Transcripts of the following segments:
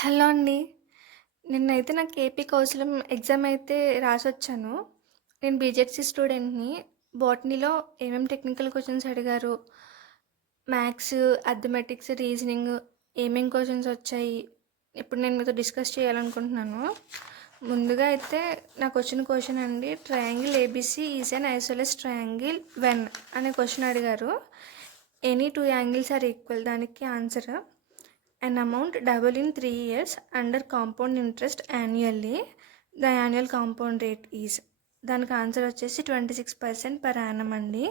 Hello అండి. నిన్నైతే నాకు ఏపీ కౌన్సిలింగ్ ఎగ్జామ్ అయితే రాసొచ్చాను. నేను బీజెడ్సీ స్టూడెంట్‌ని. బోటనీలో ఏమేమి టెక్నికల్ క్వెషన్స్ అడిగారు, మ్యాథ్స్, అథమెటిక్స్, రీజనింగ్ ఏమేం క్వెషన్స్ వచ్చాయి, ఇప్పుడు నేను మీతో డిస్కస్ చేయాలనుకుంటున్నాను. ముందుగా అయితే నాకొచ్చిన క్వెషన్ అండి, triangle ABC is an isosceles triangle when అనే క్వెషన్ అడిగారు. Any 2 angles are equal. దానికి answer an amount double in 3 years under compound interest annually. The annual compound rate is, దానికి ఆన్సర్ వచ్చేసి 26% per annum అండి.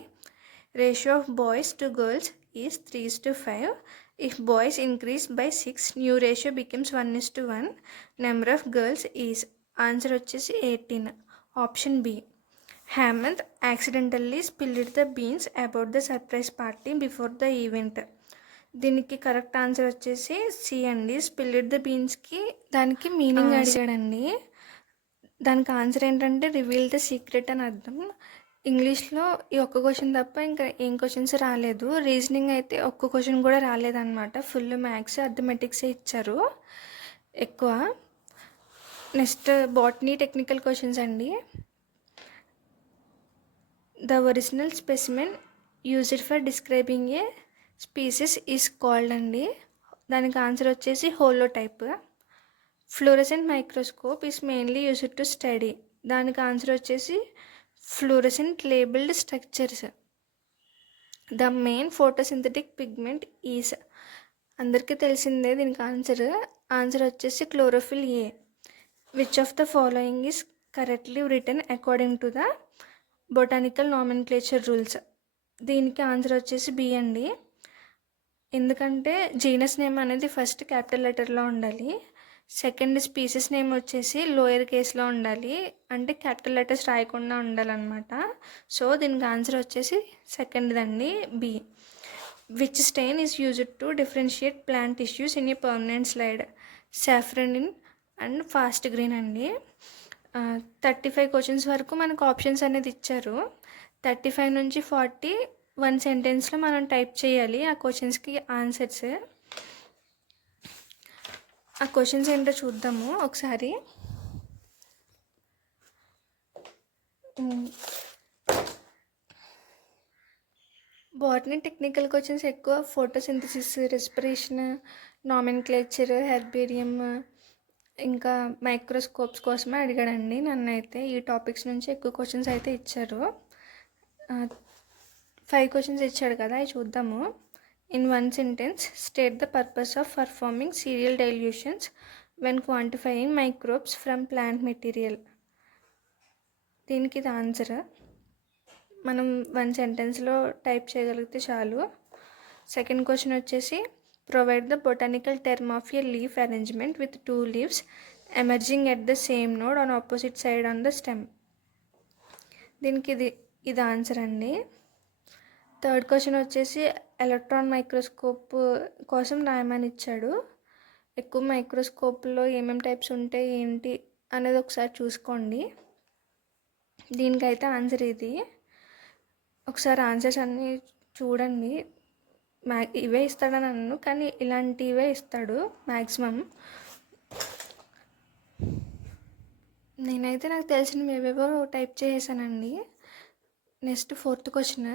Ratio of boys to girls is 3:5. If boys increase by 6, new ratio becomes 1:1. Number of girls is, answer వచ్చేసి 18. Option B. Hemanth accidentally spilled the beans about the surprise party before the event. దీనికి correct answer వచ్చేసి C అండి. Spilled the బీన్స్కి దానికి meaning అడిగాడండి. దానికి answer ఏంటంటే reveal the secret అని అర్థం. ఇంగ్లీష్లో ఈ ఒక్క క్వశ్చన్ తప్ప ఇంకా ఏం క్వశ్చన్స్ రాలేదు. రీజనింగ్ అయితే ఒక్క క్వశ్చన్ కూడా రాలేదన్నమాట. ఫుల్ మ్యాథ్స్, అథమెటిక్సే ఇచ్చారు ఎక్కువ. నెక్స్ట్ బాటనీ టెక్నికల్ క్వశ్చన్స్ అండి. The original specimen used for describing A species is called అండి. దానికి ఆన్సర్ వచ్చేసి holotype. Fluorescent microscope is mainly used to study. దానికి ఆన్సర్ వచ్చేసి fluorescent labelled structures. The main photosynthetic pigment is, అందరికీ తెలిసిందే దీనికి answer వచ్చేసి chlorophyll A. Which of the following is correctly return according to the botanical nomenclature rules. దీనికి answer వచ్చేసి B అండి. ఎందుకంటే జీనస్ నేమ్ అనేది ఫస్ట్ క్యాపిటల్ లెటర్లో ఉండాలి, సెకండ్ స్పీసీస్ నేమ్ వచ్చేసి లోయర్ కేస్లో ఉండాలి, అంటే క్యాపిటల్ లెటర్స్ రాయకుండా ఉండాలన్నమాట. సో దీనికి ఆన్సర్ వచ్చేసి సెకండ్ అండి, B. Which stain is used to differentiate plant tissues in a permanent slide. Safranin and fast green అండి. 35 క్వశ్చన్స్ వరకు మనకు ఆప్షన్స్ అనేది ఇచ్చారు. 35 నుంచి 40 1 సెంటెన్స్లో మనం టైప్ చేయాలి ఆ క్వశ్చన్స్కి ఆన్సర్స్. ఆ క్వశ్చన్స్ ఏంటో చూద్దాము ఒకసారి. బాటనీ టెక్నికల్ క్వశ్చన్స్ ఎక్కువ ఫోటోసింథసిస్, రెస్పిరేషన్, నామెన్క్లేచర్, హెర్బేరియం ఇంకా మైక్రోస్కోప్స్ కోసమే అడిగాడండి నన్నైతే. ఈ టాపిక్స్ నుంచి ఎక్కువ క్వశ్చన్స్ అయితే ఇచ్చారు. 5 క్వశ్చన్స్ ఇచ్చాడు కదా, అవి చూద్దాము. In 1 sentence state the purpose of performing serial dilutions when quantifying microbes from plant material. దీనికి ఇది ఆన్సర్. మనం 1 సెంటెన్స్లో టైప్ చేయగలిగితే చాలు. సెకండ్ క్వశ్చన్ వచ్చేసి provide the botanical term of a leaf arrangement with 2 leaves emerging at the same node on opposite side on the stem. దీనికి ఇది answer అండి. థర్డ్ క్వశ్చన్ వచ్చేసి ఎలక్ట్రాన్ మైక్రోస్కోప్ కోసం రాయమని ఇచ్చాడు. ఎక్కువ మైక్రోస్కోప్లో ఏమేమి టైప్స్ ఉంటాయి ఏంటి అనేది ఒకసారి చూసుకోండి. దీనికైతే ఆన్సర్ ఇది. ఒకసారి ఆన్సర్స్ అన్నీ చూడండి. ఇవే ఇస్తాడని అన్నాను, కానీ ఇలాంటివే ఇస్తాడు మ్యాక్సిమం. నేనైతే నాకు తెలిసినవి ఏవేవో టైప్ చేసానండి. Next fourth question.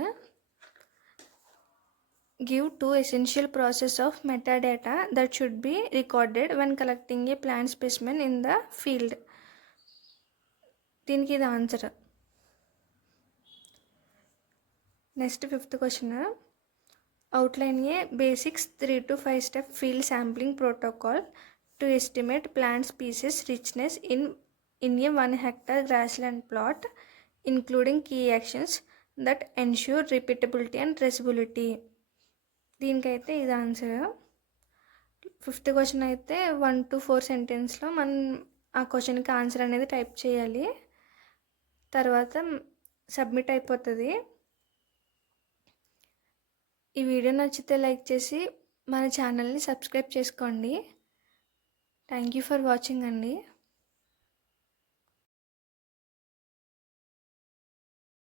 Give 2 essential process of metadata that should be recorded when collecting a plant specimen in the field. దీనికి ఇది answer. Next fifth question. Outline A basics 3 to 5 step field sampling protocol to estimate plant species richness in a 1 hectare grassland plot, including key actions that ensure repeatability and traceability. దీనికైతే ఇది answer. Fifth question అయితే 1 to 4 సెంటెన్స్లో మనం ఆ క్వశ్చన్కి answer అనేది type చేయాలి. తర్వాత submit అయిపోతుంది. ఈ వీడియో నచ్చితే లైక్ చేసి మన ఛానల్ని సబ్స్క్రైబ్ చేసుకోండి. థ్యాంక్ యూ ఫర్ వాచింగ్ అండి.